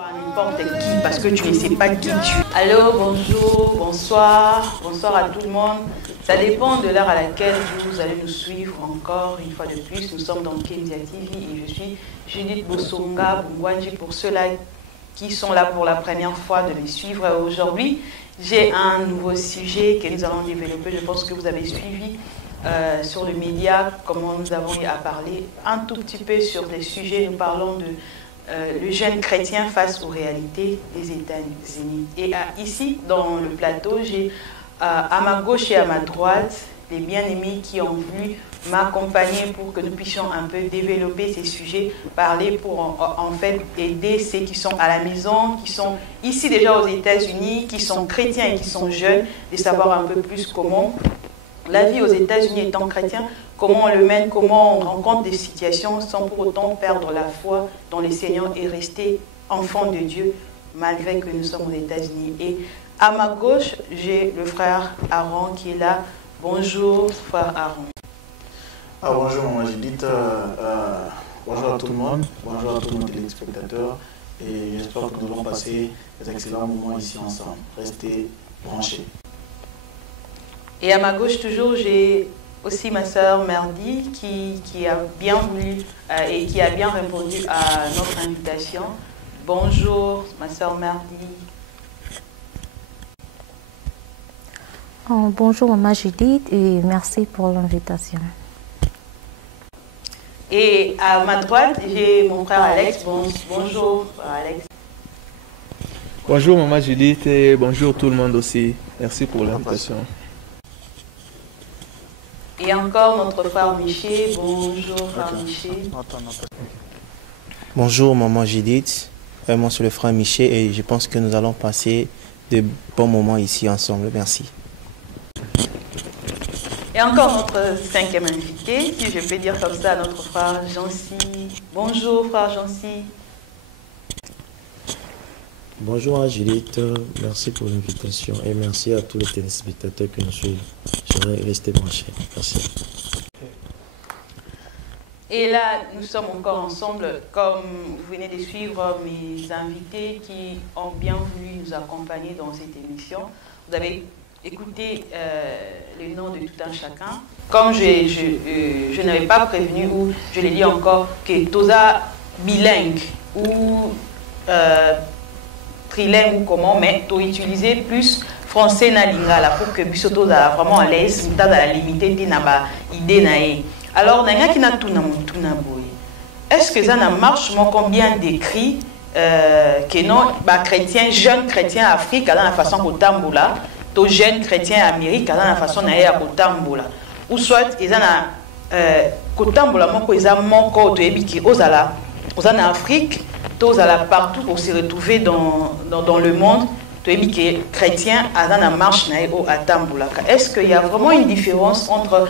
N'importe qui, parce que tu ne sais pas qui tu es. Allô, bonjour, bonsoir, bonsoir à tout le monde. Ça dépend de l'heure à laquelle vous allez nous suivre encore une fois de plus. Nous sommes dans Kenzia TV et je suis Judith Bosonga Bungwanji pour ceux-là qui sont là pour la première fois de les suivre. Aujourd'hui, j'ai un nouveau sujet que nous allons développer. Je pense que vous avez suivi sur le média comment nous avons eu à parler un tout petit peu sur des sujets. Nous parlons de le jeune chrétien face aux réalités des États-Unis. Et ici, dans le plateau, j'ai à ma gauche et à ma droite les bien-aimés qui ont voulu m'accompagner pour que nous puissions un peu développer ces sujets, parler pour en fait aider ceux qui sont à la maison, qui sont ici déjà aux États-Unis, qui sont chrétiens et qui sont jeunes, de savoir un peu plus comment la vie aux États-Unis étant chrétien, comment on le mène, comment on rencontre des situations sans pour autant perdre la foi dans le Seigneur et rester enfant de Dieu malgré que nous sommes aux États-Unis. Et à ma gauche, j'ai le frère Aaron qui est là. Bonjour, frère Aaron. Bonjour, maman Judith. Bonjour à tout le monde. Bonjour à tous nos téléspectateurs. Et j'espère que nous allons passer des excellents moments ici ensemble. Restez branchés. Et à ma gauche, toujours, j'ai aussi ma sœur Merdi qui a bien voulu et qui a bien répondu à notre invitation. Bonjour, ma sœur Merdi. Bonjour, maman Judith, et merci pour l'invitation. Et à ma droite, j'ai mon frère Alex. Bonjour, Alex. Bonjour, maman Judith, et bonjour tout le monde aussi. Merci pour l'invitation. Et encore notre frère Miché. Bonjour, frère Miché. Bonjour, maman Judith. Moi, c'est le frère Miché et je pense que nous allons passer de bons moments ici ensemble. Merci. Et encore notre cinquième invité, si je peux dire comme ça, notre frère Jancy. Bonjour, frère Jancy. Bonjour Judith, merci pour l'invitation et merci à tous les téléspectateurs qui nous suivent. Je vais rester branché. Merci. Et là, nous sommes encore ensemble, comme vous venez de suivre mes invités qui ont bien voulu nous accompagner dans cette émission. Vous avez écouté le nom de tout un chacun. Comme je n'avais pas prévenu, ou je l'ai dit encore, que Toza bilingue ou trilingue ou comment, mais tu utiliser plus français na lingala pour que bisoto da vraiment à l'aise, dans la limité de na idée nae. Alors nanga qui na tuna mutuna boy. Est-ce que ça na marche mon combien d'écrits que non ba chrétien jeune chrétien Afrique dans la façon kotambola, to jeune chrétien Amérique dans la façon na ya kotambola. Ou soit ils na kotambola moko ils a moko to ebiki ozala en Afrique, tous à la partout pour se retrouver dans le monde, tous les chrétiens à la marche à Tamboulaka. Est-ce qu'il y a vraiment une différence entre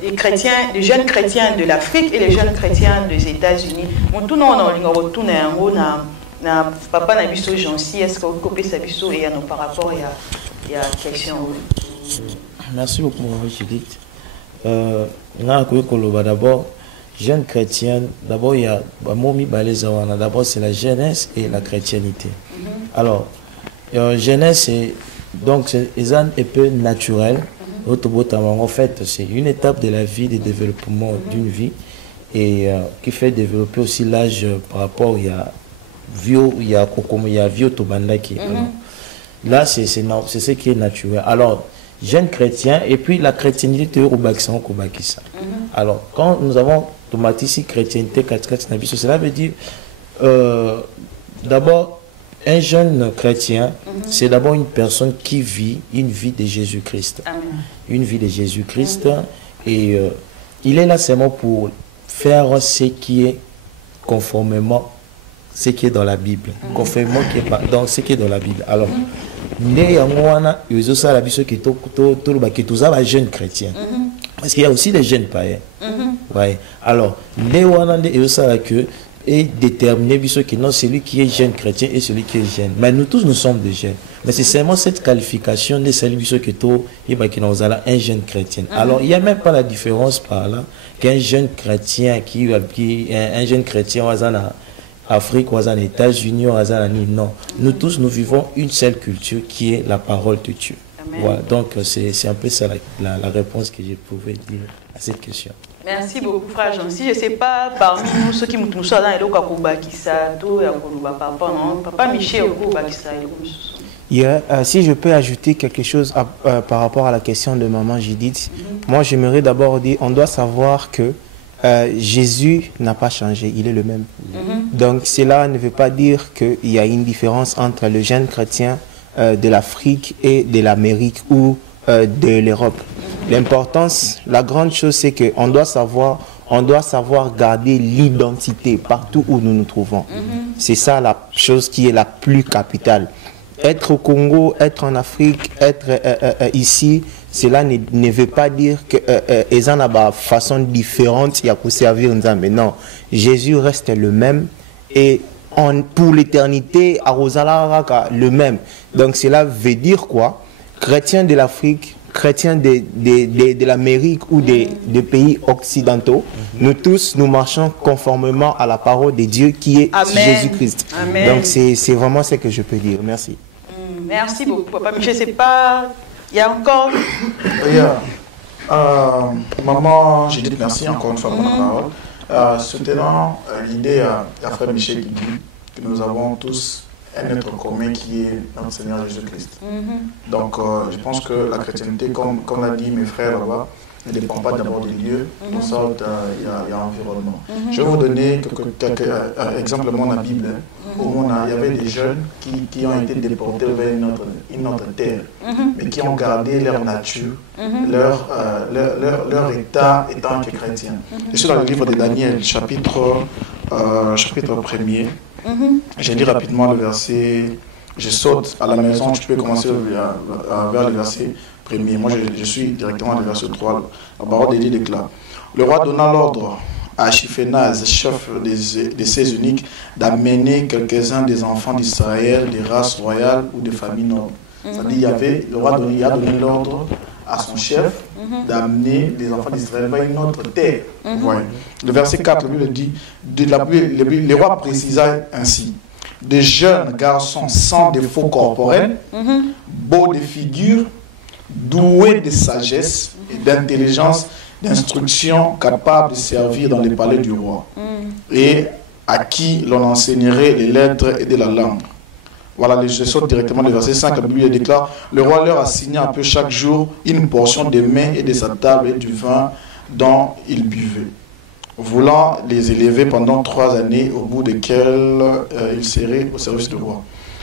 les chrétiens, les jeunes chrétiens de l'Afrique et les jeunes chrétiens des États-Unis? Tout le monde na papa na biso Jancy, est-ce que vous copiez sa biso et par rapport à la question? Merci beaucoup, Judith. D'abord, jeune chrétienne, d'abord il y a d'abord c'est la jeunesse et la chrétiennité. Alors, jeunesse donc c'est un peu naturel. En fait, c'est une étape de la vie, de développement d'une vie et qui fait développer aussi l'âge par rapport il y a vieux Tobandaki. Là c'est ce qui est naturel. Alors jeune chrétien et puis la chrétiennité au Bakistan au Bakistan. Alors quand nous avons automatique chrétienté cela veut dire d'abord un jeune chrétien c'est d'abord une personne qui vit une vie de Jésus-Christ. Une vie de Jésus-Christ et il est là seulement pour faire ce qui est conformément ce qui est dans la Bible, conformément dans ce qui est dans la Bible. Alors jeune chrétien parce qu'il y a aussi des jeunes païens. Ouais. Alors est déterminé que non, celui qui est jeune chrétien et celui qui est jeune. Mais nous tous nous sommes des jeunes. Mais c'est seulement cette qualification de celui qui est un jeune chrétien. Alors il n'y a même pas la différence par là qu'un jeune chrétien un jeune chrétien Afrique, aux États-Unis, aux États-Unis. Non. Nous tous, nous vivons une seule culture qui est la parole de Dieu. Amen. Voilà. Donc, c'est un peu ça la réponse que je pouvais dire à cette question. Merci beaucoup, frère Jean-Si. Je ne sais pas, parmi nous, ceux qui nous sont dans les Papa Michel, si je peux ajouter quelque chose par rapport à la question de maman Judith, moi j'aimerais d'abord dire, on doit savoir que Jésus n'a pas changé, il est le même. Donc cela ne veut pas dire qu'il y a une différence entre le jeune chrétien de l'Afrique et de l'Amérique ou de l'Europe. L'importance, la grande chose, c'est qu'on doit savoir garder l'identité partout où nous nous trouvons. C'est ça la chose qui est la plus capitale. Être au Congo, être en Afrique, être ici, cela ne veut pas dire que ils ont une façon différente pour servir mais non, Jésus reste le même et pour l'éternité, à Rosalara, le même. Donc cela veut dire quoi? Chrétiens de l'Afrique, chrétiens de l'Amérique ou des pays occidentaux, nous tous, nous marchons conformément à la parole de Dieu qui est Jésus-Christ. Donc c'est vraiment ce que je peux dire. Merci. Merci beaucoup, Papa Michel. C'est pas... Il y a encore... Maman, j'ai dit merci encore une fois pour la parole. Soutenant l'idée à Frère Michel qui dit que nous avons tous un être commun qui est notre Seigneur Jésus-Christ. Donc je pense que la chrétienté, comme l'a dit mes frères là-bas, ne dépend pas d'abord des lieux, dans sorte il y a environnement. Je vais vous donner quelques exemples dans la Bible. Où il y avait des jeunes qui ont été déportés vers une autre terre, mais qui ont gardé leur nature, leur état étant que chrétien. Je suis dans le livre de Daniel, chapitre 1er. J'ai lu rapidement le verset, je saute à la maison, tu peux commencer vers le verset 1er. Moi, je suis directement le verset 3. La parole de Dieu déclare. Le roi donna l'ordre à Ashiphénaz, chef des 16 eunuques, d'amener quelques-uns des enfants d'Israël, des races royales ou des familles nobles. C'est-à-dire, le roi a donné l'ordre à son chef d'amener des enfants d'Israël vers une autre terre. Voilà. Le verset 4, la Bible dit, le roi précisa ainsi, des jeunes garçons sans défaut corporel, beaux de figure, doués de sagesse et d'intelligence, d'instruction, capables de servir dans les palais du roi, et à qui l'on enseignerait les lettres et de la langue. Voilà, je saute directement du verset 5, la Bible déclare, le roi leur assigna un peu chaque jour une portion des mets et de sa table et du vin dont ils buvaient, voulant les élever pendant 3 années, au bout desquelles ils seraient au service du roi.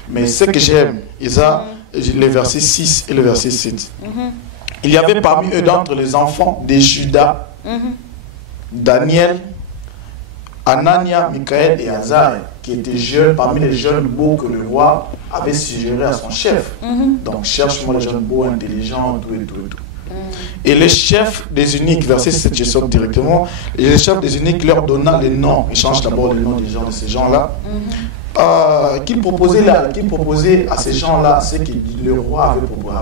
Mais ce que j'aime, les versets 6 et le verset 7. Il y avait parmi eux d'entre les enfants des Judas, Daniel, Anania, Michaël et Azaï, qui étaient jeunes, parmi les jeunes beaux que le roi avait suggéré à son chef. Donc cherche-moi les jeunes beaux, intelligents, tout et tout et tout. Et le chef des eunuques, verset 7, je saute directement, et le chef des eunuques leur donna les noms, il change d'abord les noms des gens de ces gens-là, qu'il proposait à ces gens-là ce que le roi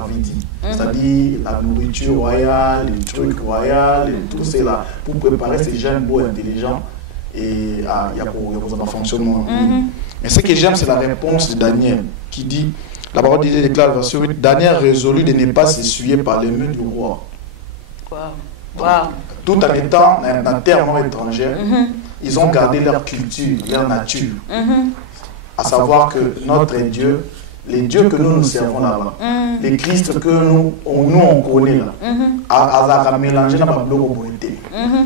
avait dit. C'est-à-dire la nourriture royale, les trucs royaux, et tout cela, pour préparer ces jeunes beaux, intelligents, et il y a pour un fonctionnement. Mais ce que j'aime, c'est la réponse de Daniel, qui dit, la parole de Dieu déclare, verset 8, Daniel résolut de ne pas s'essuyer par les mains du roi. Tout en étant un terre non étrangère, ils ont gardé leur culture, leur nature. À savoir que notre Dieu, les dieux que nous servons là-bas, les Christ que nous on connaît là, à mélanger dans la beauté.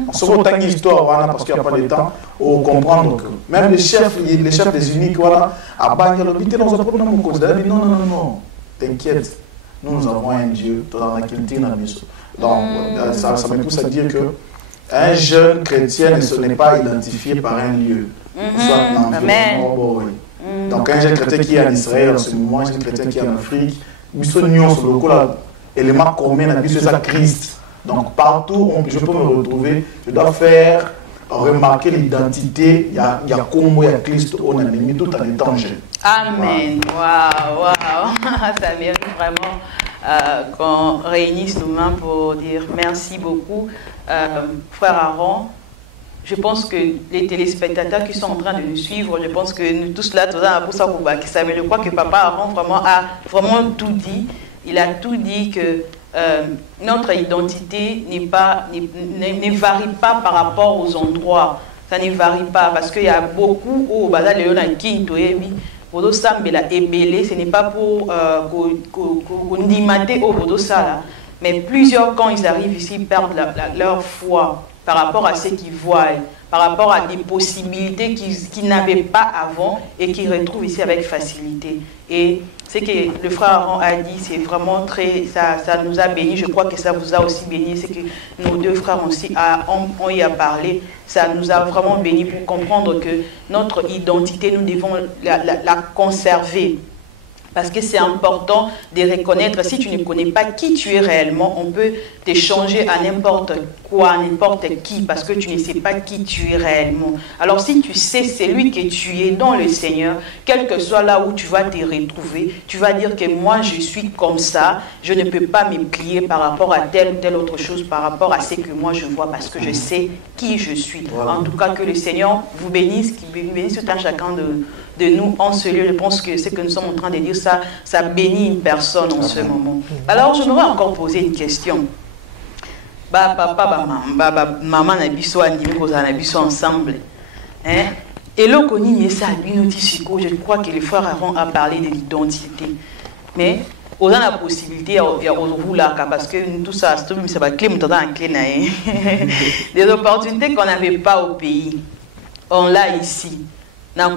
On se retrouve une histoire parce qu'il n'y a pas de temps pour comprendre que même les chefs des uniques, voilà, à Bangalobité, nous avons considéré, non, t'inquiète, nous avons un Dieu dans la culture, dans la maison. Donc, ça me pousse à dire que un jeune chrétien ne n'est pas identifié par un lieu, soit dans l'environnement. Donc, un jeune chrétien qui est en Israël en ce moment, un jeune chrétien qui est en Afrique, nous sommes sur le coup là, élément commun, c'est ça Christ. Donc, partout où je peux me retrouver, je dois faire remarquer l'identité, il y a Congo, il y a Christ, on a mis tout en étant jeune. Amen. Waouh. Ça mérite vraiment qu'on réunisse nos mains pour dire merci beaucoup. Frère Aaron, je pense que les téléspectateurs qui sont en train de nous suivre, je pense que nous tous là, pour ça, je crois que Papa a vraiment tout dit. Il a tout dit que notre identité ne varie pas par rapport aux endroits. Ça ne varie pas parce qu'il y a beaucoup où ce n'est pas pour nimater au Bodosa, mais plusieurs, quand ils arrivent ici, perdent leur foi par rapport à ce qu'ils voient, par rapport à des possibilités qu'ils n'avaient pas avant et qu'ils retrouvent ici avec facilité. Et ce que le frère Aaron a dit, c'est vraiment ça nous a bénis. Je crois que ça vous a aussi béni. C'est que nos deux frères aussi ont y parlé. Ça nous a vraiment bénis pour comprendre que notre identité, nous devons la conserver. Parce que c'est important de reconnaître, si tu ne connais pas qui tu es réellement, on peut te changer à n'importe quoi, n'importe qui, parce que tu ne sais pas qui tu es réellement. Alors si tu sais celui que tu es dans le Seigneur, quel que soit là où tu vas te retrouver, tu vas dire que moi je suis comme ça, je ne peux pas me plier par rapport à telle ou telle autre chose, par rapport à ce que moi je vois, parce que je sais qui je suis. En tout cas, que le Seigneur vous bénisse, qu'il bénisse tout un chacun de nous en ce lieu. Je pense que ce que nous sommes en train de dire, ça bénit une personne en ce moment. Alors, je m'aurais encore posé une question. Papa, maman, on ensemble. Et là, je crois que le frère Aaron a parlé de l'identité. Mais, on a la possibilité, parce que tout ça, ça va clé, des opportunités qu'on n'avait pas au pays. On l'a ici. Na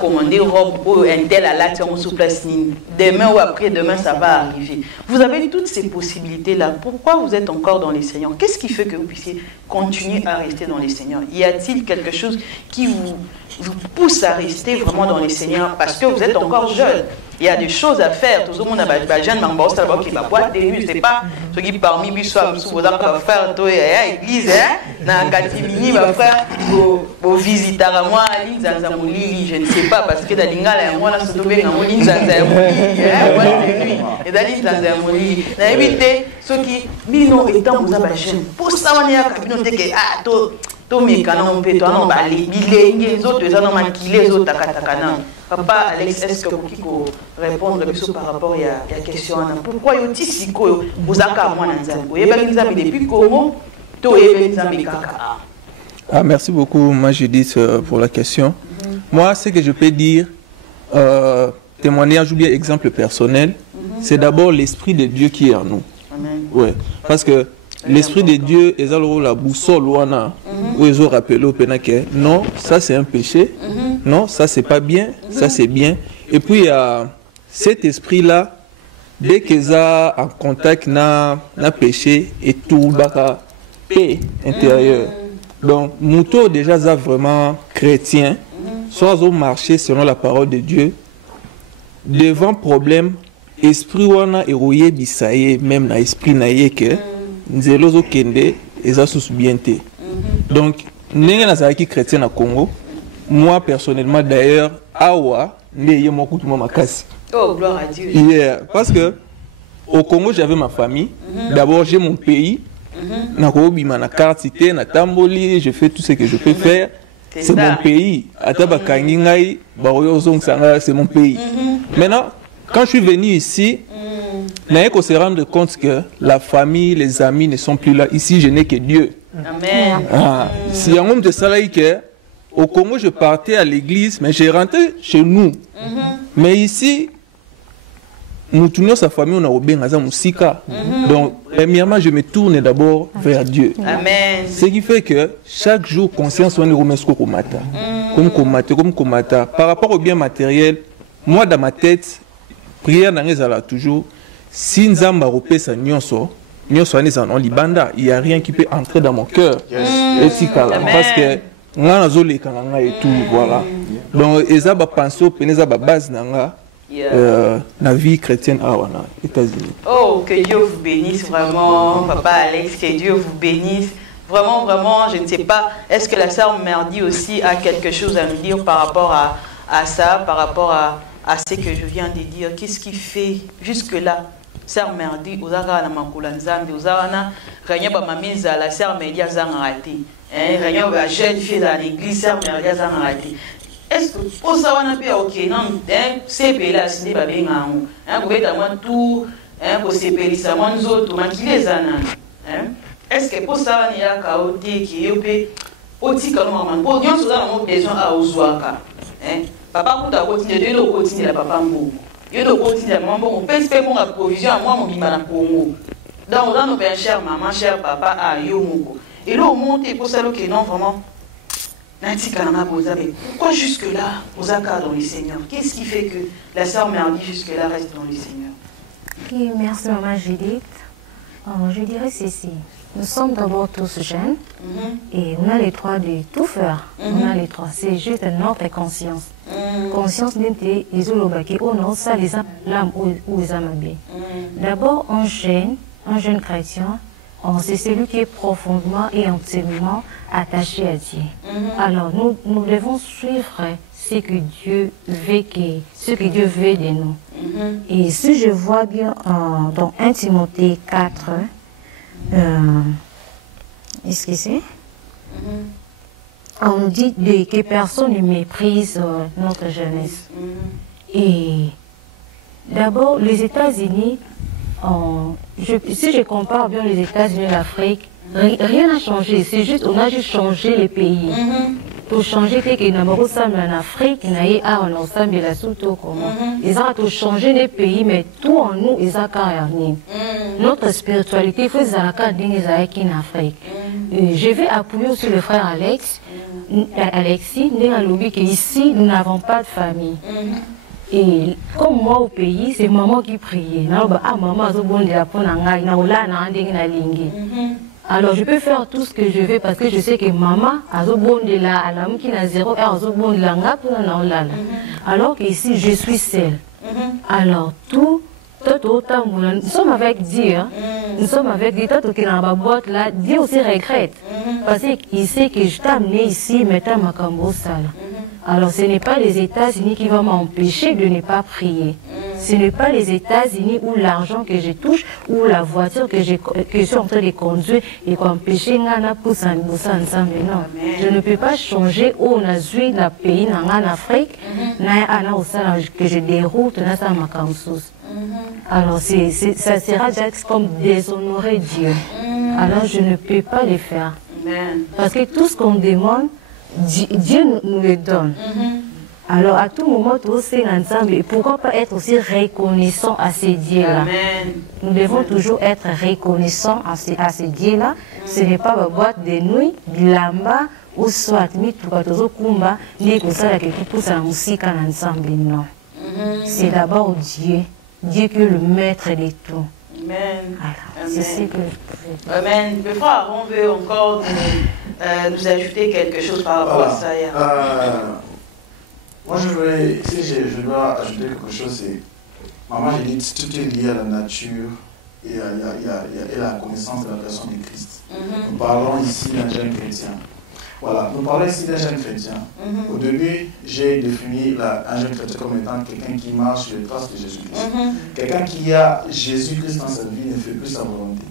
commandé robe un tel à la sous place. Demain ou après-demain, ça va arriver. Vous avez toutes ces possibilités-là. Pourquoi vous êtes encore dans les Seigneurs? Qu'est-ce qui fait que vous puissiez continuer à rester dans les Seigneurs? Y a-t-il quelque chose qui vous pousse à rester vraiment dans les Seigneurs? Parce que vous êtes encore jeune. Il y a des choses à faire. Tout le monde a jeune membre qui va boire des nuits. C'est pas ce qui parmi lui soit va faire l'église, dans Katimini va faire vos visites à moi, je ne sais pas, parce que dans l'ingala, moi, là, c'est tombé dans mon ligne, et dans l'île, dans évité ceux qui, non, étant vous avez jeune. Pour ça, on est à communauté que, to me canon pe to non ba les autres les gens maquillés les autres takana. Papa Alex, est-ce que vous pouvez répondre par rapport à la question? Pourquoi il y a des gens qui vous avez depuis comment? Merci beaucoup, moi Judith, pour la question. Moi, ce que je peux dire, témoignage ou bien exemple personnel, c'est d'abord l'Esprit de Dieu qui est en nous. Ouais. Parce que l'Esprit de Dieu est la boussole où ils ont rappelé au pénaké. Non, ça c'est un péché. Non, ça c'est pas bien. Ça c'est bien. Et puis il y a cet esprit-là, dès qu'ils sont en contact na péché et tout baka paix intérieure. Donc Mouto déjà ça vraiment chrétien, soit ils ont marché selon la parole de Dieu. Devant problème, esprit wana eroye bisaye même na esprit na yeke. Nzelozo kende eza susbienté. Donc ndenge nazalaki chrétien na Congo, moi personnellement d'ailleurs awa ndeye mo kutuma makasi. Oh gloire à Dieu. Yeah, parce que au Congo j'avais ma famille. D'abord j'ai mon pays. Na kobima na carte cité na tamboli, je fais tout ce que je peux faire. C'est mon pays. Ataba kangi ngai ba oyozong sanga, c'est mon pays. Maintenant quand je suis venu ici, il faut se rendre compte que la famille, les amis ne sont plus là. Ici, je n'ai que Dieu. Amen. Si un homme de Salaïke, au Congo, je partais à l'église, mais j'ai rentré chez nous. Mais ici, nous tournons sa famille, on a obéi à Moussika. Donc, premièrement, je me tourne d'abord vers Dieu. Amen. Ce qui fait que chaque jour, conscience, on est remis comme komata. Par rapport au bien matériel, moi, dans ma tête, prière dans les ala toujours. Si Nzamba repesa nyonso en libanda, il n'y a rien qui peut entrer dans mon cœur. Et si parce que nga zole kanga et tout voilà. Donc ezaba penso peneza ba base nanga la vie chrétienne à wana États-Unis. Oh, que Dieu vous bénisse vraiment, Papa Alex, que Dieu vous bénisse. Vraiment, vraiment, je ne sais pas, est-ce que la sœur Merdi aussi a quelque chose à nous dire par rapport à ça, par rapport à ce que je viens de dire? Qu'est-ce qui fait jusque-là sœur Merdi ozaka na makula nzambe ozana réunion ba mamiza la sœur Merdi azanga raté réunion ba jeune fille dans l'église sœur Merdi azanga raté. Est-ce que pour ça on a bien OK non c'est là c'est pas bien hein ko beta moi tout hein ko c'est pelisa moi nzoto makile zana hein est-ce que pour ça on y a kaoté qui yope oti kaloma man pour nyonso za na besoin a ozwaka hein papa kuta continuer de continuer la papa mbo yo do continuer maman bon peut faire mon provision à moi mon bima na Congo donc on a nos cher maman cher papa a yo moko et là on monte pour ça que non vraiment pourquoi jusque-là, aux accords dans les Seigneurs? Qu'est-ce qui fait que la sœur Merdi jusque-là reste dans les Seigneurs? Oui, merci maman Judith. Je dirais ceci. Nous sommes d'abord tous jeunes et on a les droits de tout faire. On a les droits. C'est juste notre conscience. Conscience n'était isolobaki. On a ça les âmes ou les âmes. D'abord, un jeune chrétien. C'est celui qui est profondément et entièrement attaché à Dieu. Alors, nous devons suivre ce que Dieu veut de nous. Et si je vois bien dans 1 Timothée 4, excusez, on nous dit que personne ne méprise notre jeunesse. Et d'abord, les États-Unis, si je compare bien les États-Unis et l'Afrique, rien n'a changé. C'est juste, on a juste changé les pays. Pour changer, c'est que nous sommes en Afrique, nous sommes en ensemble, la ils ont tout changé les pays, mais tout en nous, ils ont carrément. Notre spiritualité, il faut que en Afrique. Je vais appuyer sur le frère Alexis, ici, nous n'avons pas de famille. Et comme moi au pays, c'est maman qui priait. Alors je peux faire tout ce que je veux parce que je sais que maman a qui n'a 0 heure, alors qu'ici je suis seule. Alors tout nous sommes avec Dieu. Nous sommes avec Dieu. Tout qui est dans la boîte là, Dieu aussi regrette. Parce qu'il sait que je t'ai amené ici, mais tu m'as cambo sale. Alors ce n'est pas les États-Unis qui vont m'empêcher de ne pas prier. Ce n'est pas les États-Unis ou l'argent que je touche ou la voiture que je suis en train de conduire et qu'empêcher Ngana Poussan Boussan ensemble. Non, je ne peux pas changer où on a vu le pays en Afrique, que je déroute dans ma campus. Alors ça sera juste comme déshonorer Dieu. Alors je ne peux pas le faire. Parce que tout ce qu'on demande, Dieu nous le donne. Alors à tout moment, tous ces ensemble, et pourquoi pas être aussi reconnaissant à ces dieux-là? Nous devons toujours être reconnaissants à ces dieux-là. Ce n'est pas la boîte de nuit, bilamba, ou soit kumba, ni que ça, que tout ça musique ensemble. Non. C'est d'abord Dieu. Dieu qui est le maître de tout. Amen. C'est ce que je veux. Amen. Le frère, on veut encore nous ajouter quelque chose par rapport à ça. Moi, si je dois ajouter quelque chose, c'est maman, j'ai dit tout est lié à la nature et à la connaissance de la personne de Christ. Nous parlons ici d'un jeune chrétien. Voilà, nous parlons ici d'un jeune chrétien. Au début, j'ai défini un jeune chrétien comme étant quelqu'un qui marche sur les traces de Jésus-Christ. Quelqu'un qui a Jésus-Christ dans sa vie ne fait plus sa volonté.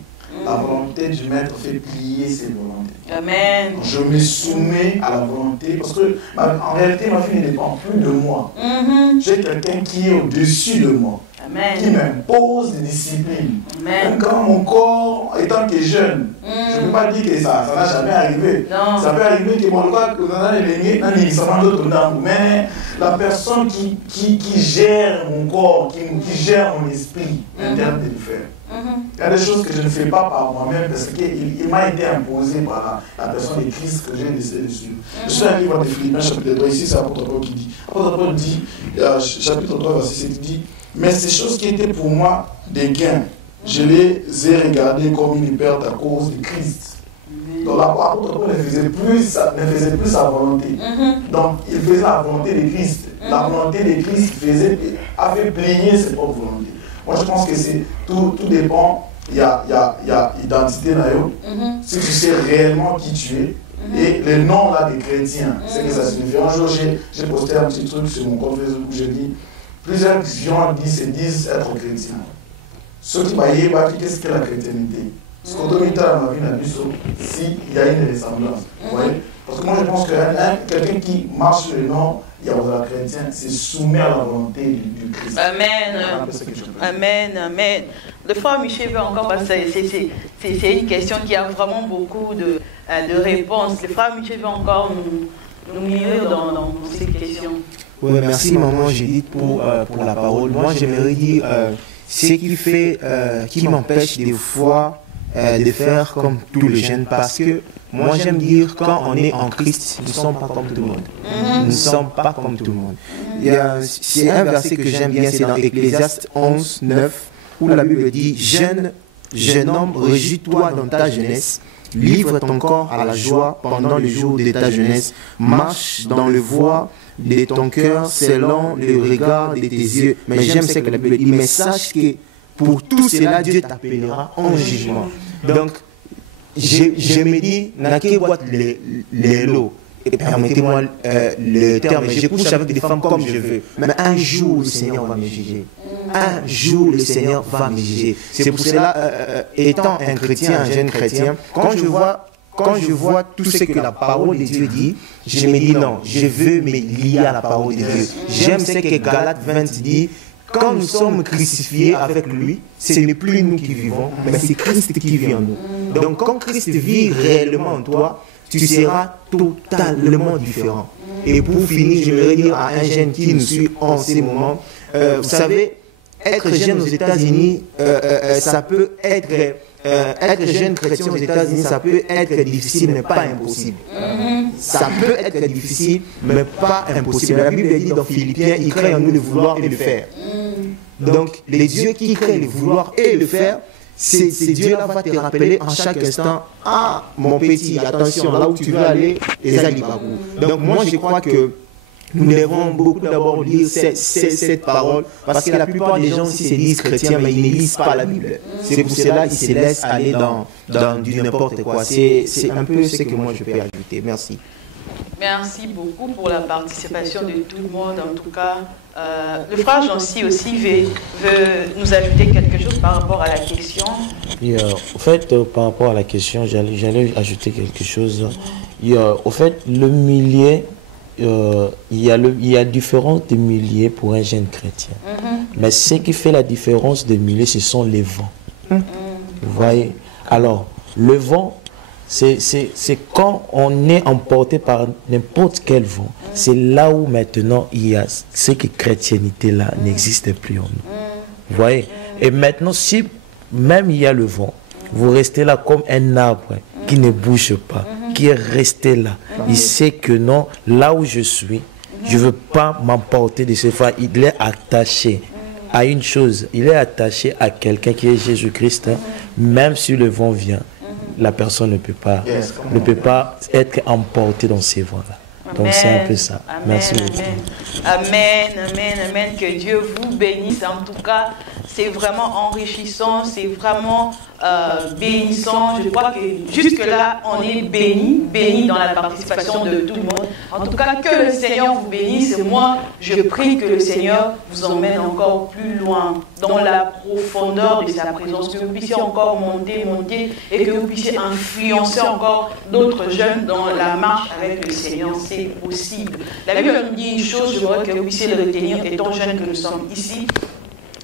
La volonté du Maître fait plier ses volontés. Amen. Je me soumets à la volonté parce que en réalité, ma fille ne dépend plus de moi. J'ai quelqu'un qui est au-dessus de moi. Amen. Qui m'impose des disciplines. Amen. Même quand mon corps, étant que jeune, je ne peux pas dire que ça n'a jamais arrivé. Non. Ça peut arriver que mon corps, mais la personne qui gère mon corps, qui gère mon esprit, m'interdit de le faire. Il y a des choses que je ne fais pas par moi-même parce qu'il m'a été imposé par la personne de Christ que j'ai décidé de suivre. Je suis un livre de Philippiens, chapitre 3, ici c'est l'apôtre Paul qui dit. L'apôtre Paul dit, chapitre 3, verset 7, il dit, mais ces choses qui étaient pour moi des gains, je les ai regardées comme une perte à cause de Christ. Donc l'apôtre Paul ne faisait plus sa volonté. Donc il faisait la volonté de Christ. La volonté de Christ a fait plier ses propres volontés. Moi je pense que tout dépend, il y a identité là, si tu sais réellement qui tu es, et le nom là des chrétiens, c'est que ça signifie. Un jour j'ai posté un petit truc sur mon compte Facebook où j'ai dit, plusieurs gens se disent être chrétiens. ceux qui m'aillent, qu'est-ce que la chrétienté? Ce qu'on doit mettre dans ma vie, s'il y a une ressemblance. Vous voyez? Parce que moi, je pense que quelqu'un qui marche le nom, il y a la chrétien, c'est soumis à la volonté du Christ. Amen. Amen, amen. Le frère Michel veut encore, parce que c'est une question qui a vraiment beaucoup de réponses. Le frère Michel veut encore nous mûrir dans ces questions. Oui, merci maman Judith pour la parole. Moi, j'aimerais dire ce qui m'empêche des fois de faire comme tous les jeunes, parce que moi j'aime dire, quand on est en Christ, nous ne sommes pas comme tout le monde. Nous ne sommes pas comme tout le monde. C'est un verset que j'aime bien, c'est dans Ecclésiaste 11, 9, où la Bible dit: jeune homme, réjouis-toi dans ta jeunesse, livre ton corps à la joie pendant le jour de ta jeunesse, marche dans le voie de ton cœur selon le regard de tes yeux. Mais j'aime ce que la Bible dit: mais sache que pour tout cela, Dieu t'appellera en jugement. Donc, je me dis, n'a qu'à boire les lots. Et permettez-moi le terme, je couche avec des femmes comme je veux. Mais un jour, le Seigneur va me juger. Un jour, le Seigneur va me juger. C'est pour cela, étant un chrétien, un jeune chrétien, quand je vois tout ce que la parole de Dieu dit, je me dis non, je veux me lier à la parole de Dieu. J'aime ce que Galates 20 dit: quand nous sommes crucifiés avec lui, ce n'est plus nous qui vivons, mais c'est Christ qui vit en nous. Donc quand Christ vit réellement en toi, tu seras totalement différent. Et pour finir, je voudrais dire à un jeune qui nous suit en ce moment, vous savez, être jeune aux États-Unis, ça peut être jeune chrétien aux États-Unis, ça peut être difficile, mais pas impossible. Ça peut être difficile, mais pas impossible. La Bible dit dans Philippiens: il crée en nous le vouloir et le faire. Donc, les dieux qui créent le vouloir et le faire, ces dieux-là vont te rappeler en chaque instant: ah, mon petit, attention, là où tu veux aller, les alibagous. Donc, moi, je crois que nous devons beaucoup d'abord lire cette parole, parce que la plupart des gens ici se disent chrétiens, mais ils ne lisent pas la Bible. C'est pour cela qu'ils se laissent aller dans du n'importe quoi. C'est un peu ce que moi je peux ajouter. Merci. Merci beaucoup pour la participation de tout le monde. En tout cas, le frère Jancy aussi veut nous ajouter quelque chose par rapport à la question. Et, au fait, par rapport à la question, j'allais ajouter quelque chose. Et, au fait, le millier, il y a différents milliers pour un jeune chrétien. Mais ce qui fait la différence des milliers, ce sont les vents. Vous voyez? Alors, le vent, c'est quand on est emporté par n'importe quel vent. C'est là où maintenant il y a ce que chrétienté là n'existe plus en nous. Vous voyez? Et maintenant, si même il y a le vent, vous restez là comme un arbre qui ne bouge pas, qui est resté là. Il sait que non, là où je suis, je ne veux pas m'emporter de ce vent. Il est attaché à une chose, il est attaché à quelqu'un qui est Jésus-Christ. Même si le vent vient, la personne ne peut pas être emportée dans ces vents-là. Donc c'est un peu ça. Amen, merci beaucoup. Amen, amen, amen. Que Dieu vous bénisse. En tout cas, c'est vraiment enrichissant, c'est vraiment bénissant. Je crois que jusque-là, on est béni dans la participation de tout le monde. En tout cas, que le Seigneur vous bénisse. Et moi, je prie que le Seigneur vous emmène encore plus loin, dans la profondeur de sa présence, que vous puissiez encore monter, et que vous puissiez influencer encore d'autres jeunes dans la marche avec le Seigneur. C'est possible. La Bible nous dit une chose, je voudrais que vous puissiez le retenir, étant jeunes que nous sommes ici.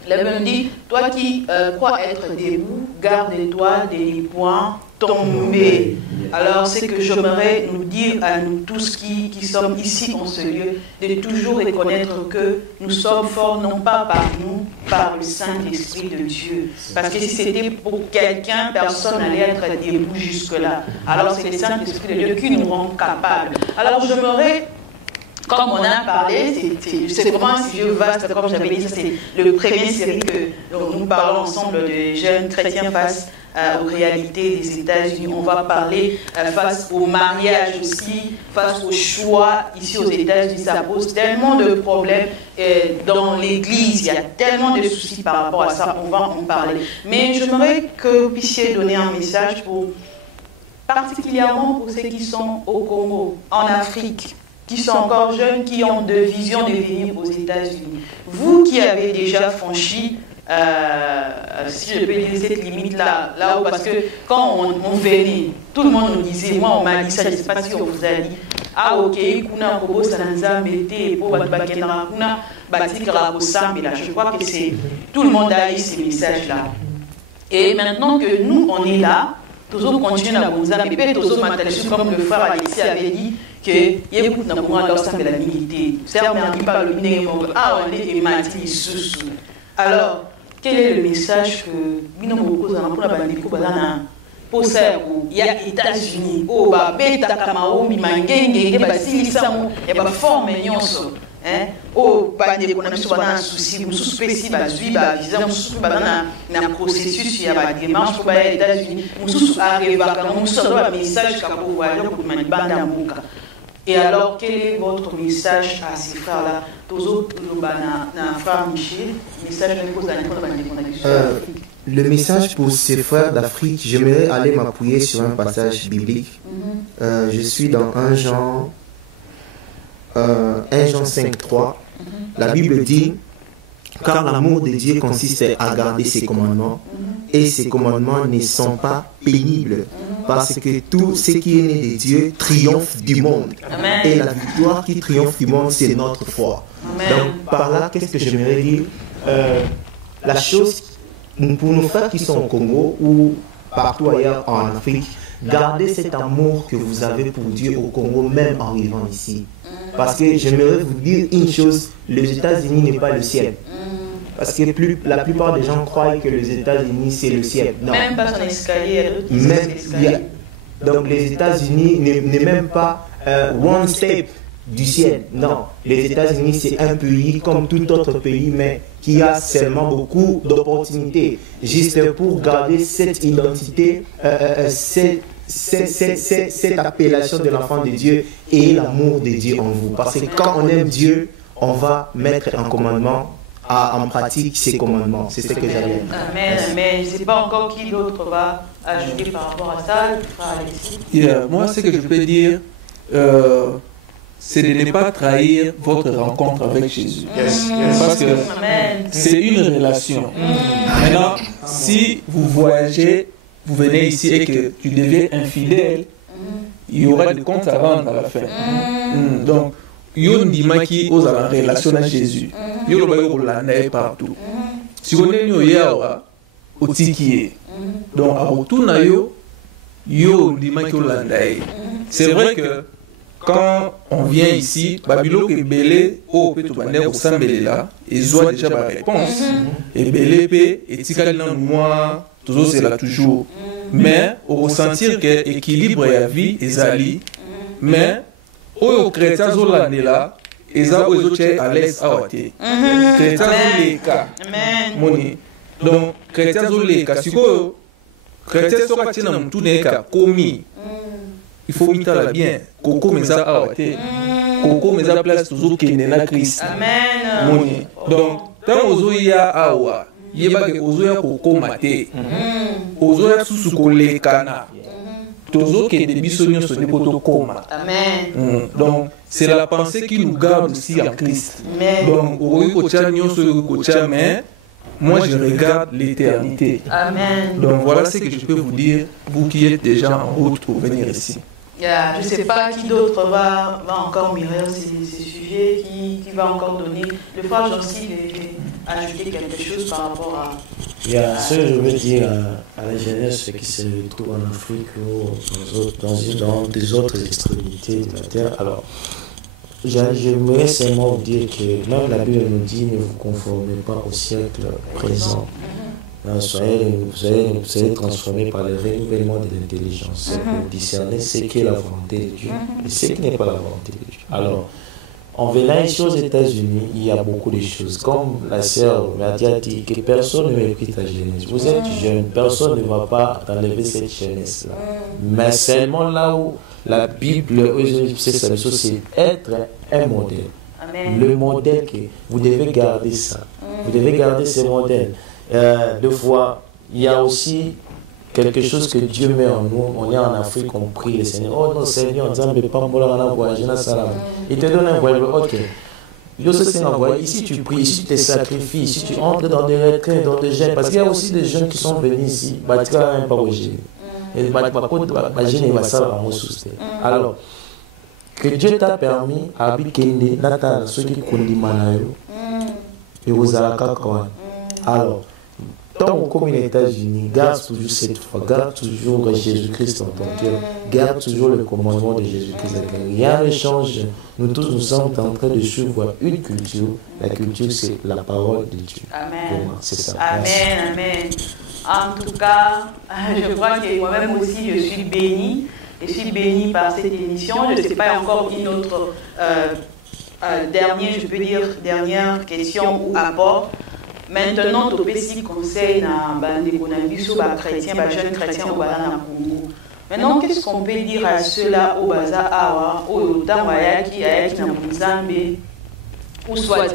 La Bible nous dit: toi qui crois être debout, garde-toi des points tombés. Alors, c'est que j'aimerais nous dire à nous tous qui sommes ici en ce lieu, de toujours reconnaître que nous sommes forts, non pas par nous, par le Saint-Esprit de Dieu. Parce que si c'était pour quelqu'un, personne n'allait être debout jusque-là. Alors, c'est le Saint-Esprit de Dieu qui nous rend capables. Alors, j'aimerais, comme on a parlé, c'est vraiment un sujet vaste, comme j'avais dit, c'est le premier série que nous parlons ensemble de jeunes chrétiens face aux réalités des États-Unis. On va parler face au mariage aussi, face au choix ici aux États-Unis. Ça pose tellement de problèmes dans l'Église, il y a tellement de soucis par rapport à ça, on va en parler. Mais j'aimerais que vous puissiez donner un message particulièrement pour ceux qui sont au Congo, en Afrique, qui sont encore jeunes, qui ont de vision de venir aux États-Unis. Vous qui avez déjà franchi si je peux dire cette limite-là, là où, parce que quand on venait, tout le monde nous disait, moi on m'a dit ça, je ne sais pas si on vous a dit, ah ok, kuna kobo sanza mete, po bakendara kuna batikara kosambe là. Je crois que c'est tout le monde a eu ces messages-là. Et maintenant que nous on est là, toujours continuer à bonza, mais peut-être toujours matériel comme le frère Alexis avait dit que yécoute na pour la sambe la milité. C'est on a dit par le minéraux, ah on est mati sous. Alors quel est le message que nous proposons pour la bande pour la pour ça il y a États-Unis oh ba beta kamao mi mangenge ba silisamu et ba forme nyonso hein oh bande ko na biso bana souci mususu pesi ba zui ba visa mususu bana na processus ya ba démarche pour ba États-Unis mususu arriva quand mususu ba message ka pour voir pour mani banda muka. Et alors, quel est votre message à ces frères-là? Le message pour ces frères d'Afrique, j'aimerais aller m'appuyer sur un passage biblique. Je suis dans 1 Jean 5:3. La Bible dit, car l'amour de Dieu consiste à garder ses commandements, et ses commandements ne sont pas pénibles, parce que tout ce qui est né de Dieu triomphe du monde. Amen. Et la victoire qui triomphe du monde, c'est notre foi. Amen. Donc par là, qu'est-ce que j'aimerais dire? La chose, pour nos frères qui sont au Congo ou partout ailleurs en Afrique, gardez cet amour que vous avez pour Dieu au Congo, même en vivant ici. Parce que j'aimerais vous dire une chose, les États-Unis n'est pas le ciel. Parce que la plupart des gens croient que les États-Unis c'est le ciel. Non. Même pas son escalier. Donc les États-Unis n'est même pas one step du ciel. Non. Les États-Unis c'est un pays comme tout autre pays, mais qui a seulement beaucoup d'opportunités. Juste pour garder cette identité, cette appellation de l'enfant de Dieu et l'amour de Dieu en vous. Parce que quand on aime Dieu, on va mettre en commandement, en pratique ses commandements. C'est ce que j'avais. Amen, amen. Je ne sais pas encore qui d'autre va ajouter par rapport à ça. Alexis. Moi, ce que je peux dire, c'est de ne pas trahir votre rencontre avec Jésus. Parce que c'est une relation. Maintenant, si vous voyagez, vous venez ici et que tu deviens infidèle, il y aura des comptes à rendre à la fin. Donc, il y a des gens qui osent la relation avec Jésus. Il y a des gens partout. Si vous avez des gens donc, à retour, il y a des gens qui ont c'est vrai que quand on vient ici, Babylone est belé, au peut au sambelé là, ils ont déjà la réponse. Et belé, et tikal dans moi, toujours c'est là toujours. Mais au ressentir que l'équilibre et la vie est ali, mais aux chrétiens sont là, ils ont à l'aise à ouater. Chrétiens sont les cas. Amen. Donc, chrétiens sont les cas. Si vous chrétiens sont partis dans tous les cas, commis. Il faut mettre la bien. Coco mais ça a ouater. Coco mais ça place toujours qui est dans Christ. Amen. Donc, tant aux oya awa, yeba que aux oya coco maté. Aux oya sous les cana. Toujours qui est des bisognos sur des poteaux coma. Amen. Donc, c'est la pensée qui nous garde aussi en Christ. Amen. Donc, moi je regarde l'éternité. Amen. Donc, voilà ce que je peux vous dire, vous qui êtes déjà en route pour venir ici. Je ne sais pas qui d'autre va encore mûrir ces sujets, qui va encore donner. Le frère Jean-Cy ajouter quelque chose par rapport à... Ce que je veux dire à la jeunesse qui se trouve en Afrique ou dans des autres extrémités de la terre. Alors, j'aimerais seulement vous dire que même la Bible nous dit ne vous conformez pas au siècle présent. Soyez transformés par le renouvellement de l'intelligence pour discerner ce qui est la volonté de Dieu et ce qui n'est pas la volonté de Dieu. Alors, en venant ici aux États-Unis, il y a beaucoup de choses. Comme la sœur m'a dit que personne ne méprise ta jeunesse. Vous êtes jeune, personne ne va pas enlever cette jeunesse-là. Mais seulement là où la Bible, c'est être un modèle. Amen. Le modèle que vous devez garder ça. Vous devez garder ce modèle. Deux fois, il y a aussi quelque chose que Dieu met en nous. On est en Afrique, on prie le Seigneur. Oh non, Seigneur, il te donne un voyage. Ok. Dieu se s'est envoyé. Ici, tu pries, ici, tu te sacrifies, ici, tu entres dans des retraits, dans des jeûnes. Parce qu'il y a aussi des jeunes qui sont venus ici. Alors, que Dieu t'a permis à habiter dans ceux qui condamnent et aux alakakwan. Alors, tant comme les États-Unis, garde toujours cette foi, garde toujours Jésus-Christ en ton cœur, garde toujours le commandement de Jésus-Christ. Rien ne change. Nous tous, nous sommes en train de suivre une culture. La culture, c'est la parole de Dieu. Amen. C'est ça. Amen, amen. En tout cas, je crois que moi-même aussi, je suis bénie. Je suis bénie par cette émission. Je ne sais pas encore une autre dernière question ou apport. Maintenant, tu peux conseil à chrétiens, jeunes chrétiens au Congo. Maintenant, qu'est-ce qu'on peut dire à ceux-là au Baza Awa, au Tambayaki, à Eknamuzambe, ou soit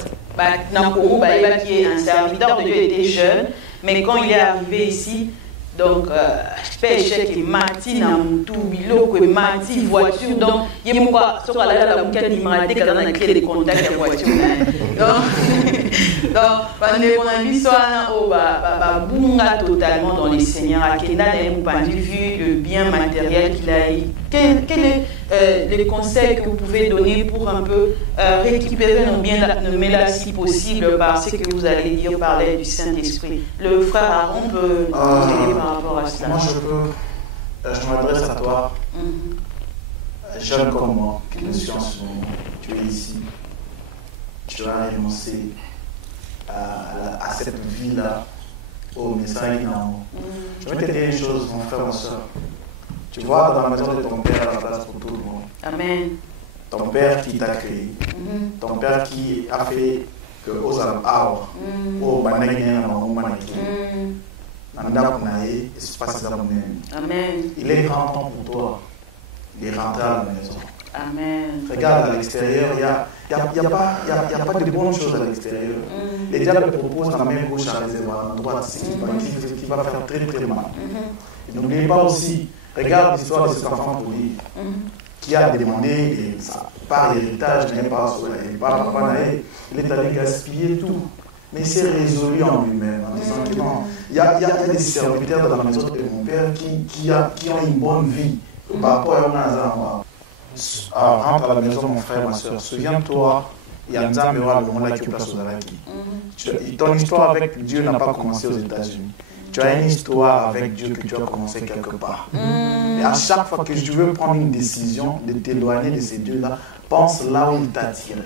Nakongo, qui est un serviteur de Dieu, était jeune, mais quand il est arrivé ici, donc, pêche qui mati na mutu biloko et mati voiture donc il y a quoi sur la muka ni maraté quand on a créé des contacts de voiture donc on a vu ça au bunga totalement dans les seigneurs à Kenda n'a vu le bien matériel qu'il a eu. Quel est le conseil que vous pouvez donner pour un peu récupérer nos biens là si possible par ce que vous allez dire par l'aide du Saint-Esprit? Le frère Aaron peut nous aider par rapport à cela. Moi je m'adresse à toi, jeune comme moi, qui ne suis en ce moment. Tu es ici, tu as renoncé à cette vie-là, au message d'en haut. Je vais te dire une chose, mon frère, ma soeur. Tu vois, dans la maison de ton père, la place pour tout le monde. Amen. Ton père qui t'a créé, ton père qui a fait que aux arbres, au bananier, il est grand temps pour toi. Il est rentré à la maison. Amen. Regarde à l'extérieur, il n'y a pas de bonnes choses à l'extérieur. Les diables proposent la main gauche à réservoir, à droite, qui va faire très très mal. N'oubliez pas aussi, regarde l'histoire de cet enfant pour lui, qui a demandé sa part d'héritage, il est allé gaspiller tout. Mais il s'est résolu en lui-même, en disant que non, il y a des serviteurs dans la maison de mon père qui ont une bonne vie par rapport à un rentre à la maison, mon frère, ma soeur. Souviens-toi, il y a un Nzambewa, le monde qui place aux Alaki. Ton histoire avec Dieu n'a pas commencé aux États-Unis. Tu as une histoire avec Dieu que tu as commencé quelque part. Et à chaque fois que tu veux prendre une décision de t'éloigner de ces dieux-là, pense là où il t'a tiré.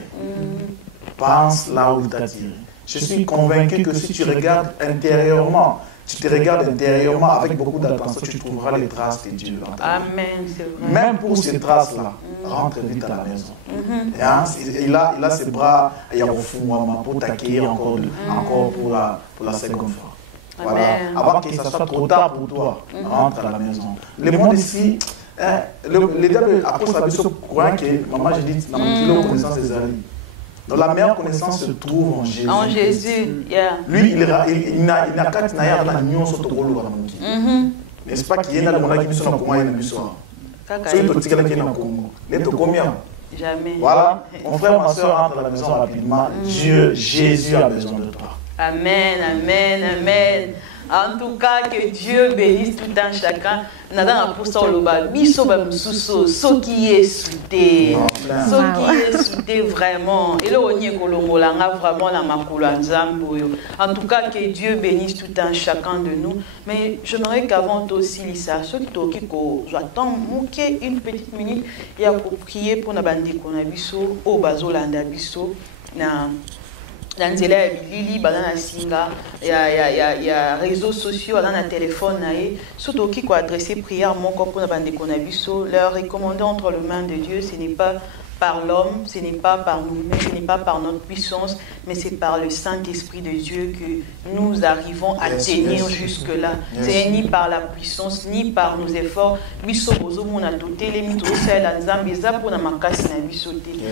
Pense là où il t'a tiré. Je suis convaincu que si tu regardes intérieurement, tu te regardes intérieurement avec beaucoup d'attention, tu trouveras les traces de Dieu. Amen, c'est vrai. Même pour ces traces-là, rentre vite à la maison. Et il a ses bras pour t'accueillir encore pour la seconde fois. Voilà. Avant que ça soit trop tard pour toi, rentre à la maison. Le monde ici, les diables, après ça, ils sont courants que maman, j'ai dit, la connaissance des alliés. Donc la meilleure connaissance se trouve en Jésus. En Jésus, yeah. Lui, il n'a qu'à tenir dans l'union sur ton rôle. N'est-ce pas qu'il y a dans le monde qui sont en Congo et dans le soir. Ceux qui sont en Congo. Les combien? Jamais. Voilà. Mon frère, ma soeur rentre à la maison rapidement. Dieu, Jésus a besoin de toi. Amen, amen, amen. En tout cas, que Dieu bénisse tout un chacun. Nadana pour ça, le babiso bamsuso, ce qui est soudé, ce qui est soudé vraiment. Et là, on y est kolongolanga vraiment la makula nzamboyo. En tout cas, que Dieu bénisse tout un chacun de nous. Mais j'aimerais qu'avant aussi, Lisa, ceux qui j'attends une petite minute et à prier pour nabandi konabiso, au bazo landabiso, na. Dans les singa, il y a réseaux sociaux, dans le téléphone, surtout qui ont adressé prière, mon corps pour leur recommander entre les mains de Dieu, ce n'est pas par l'homme, ce n'est pas par nous-mêmes, ce n'est pas par notre puissance, mais c'est par le Saint-Esprit de Dieu que nous arrivons à tenir jusque-là. C'est ni par la puissance, ni par nos efforts.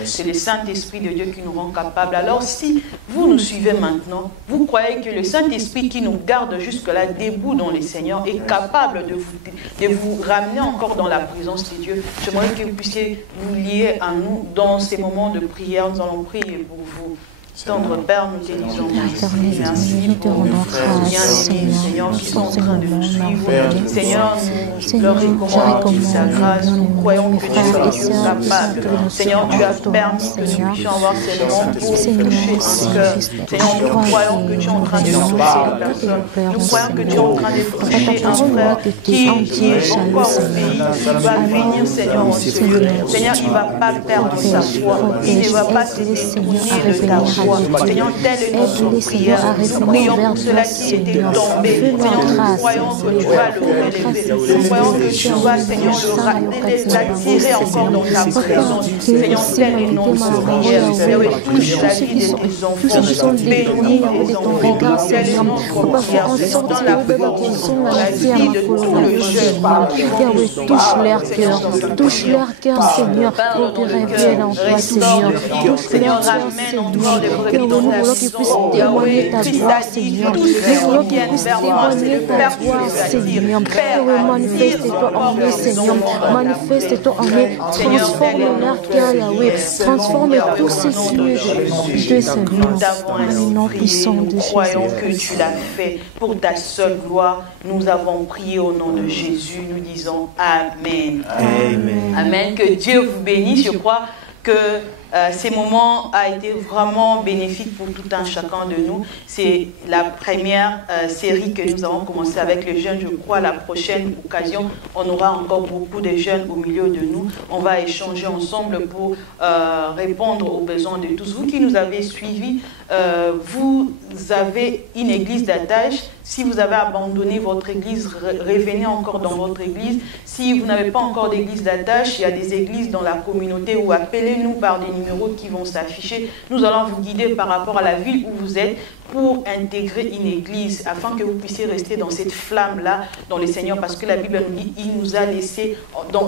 C'est le Saint-Esprit de Dieu qui nous rend capables. Alors si vous nous suivez maintenant, vous croyez que le Saint-Esprit qui nous garde jusque-là, debout dans le Seigneur, est capable de vous ramener encore dans la présence de Dieu. J'aimerais que vous puissiez vous lier à nous nous, dans ces moments de prière, nous allons prier pour vous. Tendre Père, nous te disons merci pour nos frères bien-aimés, Seigneur, qui sont en train de nous suivre. Seigneur, nous leur recommandons ta grâce. Nous croyons que tu es Dieu capable. Seigneur, tu as permis que nous puissions avoir ces moments pour toucher ton cœur. Seigneur, nous croyons que tu es en train de toucher une personne. Nous croyons que tu es en train de toucher un frère qui est encore au pays, qui va venir, Seigneur, en ce lieu. Seigneur, il ne va pas perdre sa foi. Il ne va pas se détourner de ta foi. Seigneur, tel est notre prière. Nous prions pour cela qui était tombé. Seigneur, nous croyons que tu vas le relever. Nous croyons que tu vas, Seigneur, l'attirer encore dans ta présence. Seigneur, tel est notre prière. Seigneur, touche la vie de tes enfants. Bénis les enfants. Tel est notre prière. Seigneur, dans la force, la vie de tous les jeunes. Touche leur cœur, Seigneur, pour te révéler en toi, Seigneur. Touche leur cœur, Seigneur. Que nous voulons qu'ils puissent témoigner ta gloire, Seigneur. Nous voulons qu'ils puissent témoigner ta gloire, Seigneur. Manifeste-toi en eux, Seigneur. Manifeste-toi en eux. Transforme leur cœur, Yahweh. Transforme tous ces cieux de Seigneur. Nous croyons que tu l'as fait pour ta seule gloire. Nous avons prié au nom de Jésus. Nous disons Amen. Amen. Amen. Que Dieu vous bénisse. Je crois que ces moments ont été vraiment bénéfiques pour tout un chacun de nous. C'est la première série que nous avons commencé avec les jeunes. Je crois à la prochaine occasion, on aura encore beaucoup de jeunes au milieu de nous. On va échanger ensemble pour répondre aux besoins de tous. Vous qui nous avez suivis, vous avez une église d'attache. Si vous avez abandonné votre église, revenez encore dans votre église. Si vous n'avez pas encore d'église d'attache, il y a des églises dans la communauté ou appelez-nous par des numéros qui vont s'afficher. Nous allons vous guider par rapport à la ville où vous êtes pour intégrer une église afin que vous puissiez rester dans cette flamme-là, dans le Seigneur, parce que la Bible nous dit il nous a laissés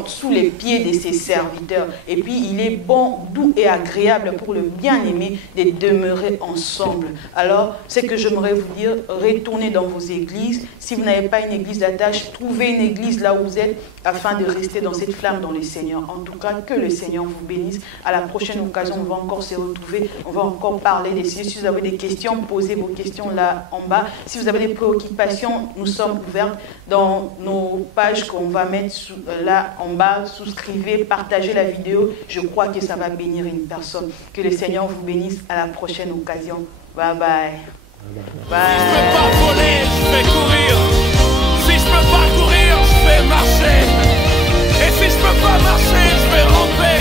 sous les pieds de ses serviteurs. Et puis, il est bon, doux et agréable pour le bien-aimé de demeurer ensemble. Alors, ce que j'aimerais vous dire, retournez dans vos églises. Si vous n'avez pas une église d'attache, trouvez une église là où vous êtes afin de rester dans cette flamme dans le Seigneur. En tout cas, que le Seigneur vous bénisse. À la prochaine occasion, on va encore se retrouver. On va encore parler des sujets. Si vous avez des questions, posez vos questions là en bas. Si vous avez des préoccupations, nous sommes ouverts dans nos pages qu'on va mettre là en bas. Souscrivez, partagez la vidéo. Je crois que ça va bénir une personne. Que le Seigneur vous bénisse. À la prochaine occasion. Bye bye. Bye. Si je peux pas voler, je vais courir. Si je peux pas courir, je vais marcher. Et si je peux pas marcher, je vais ramper.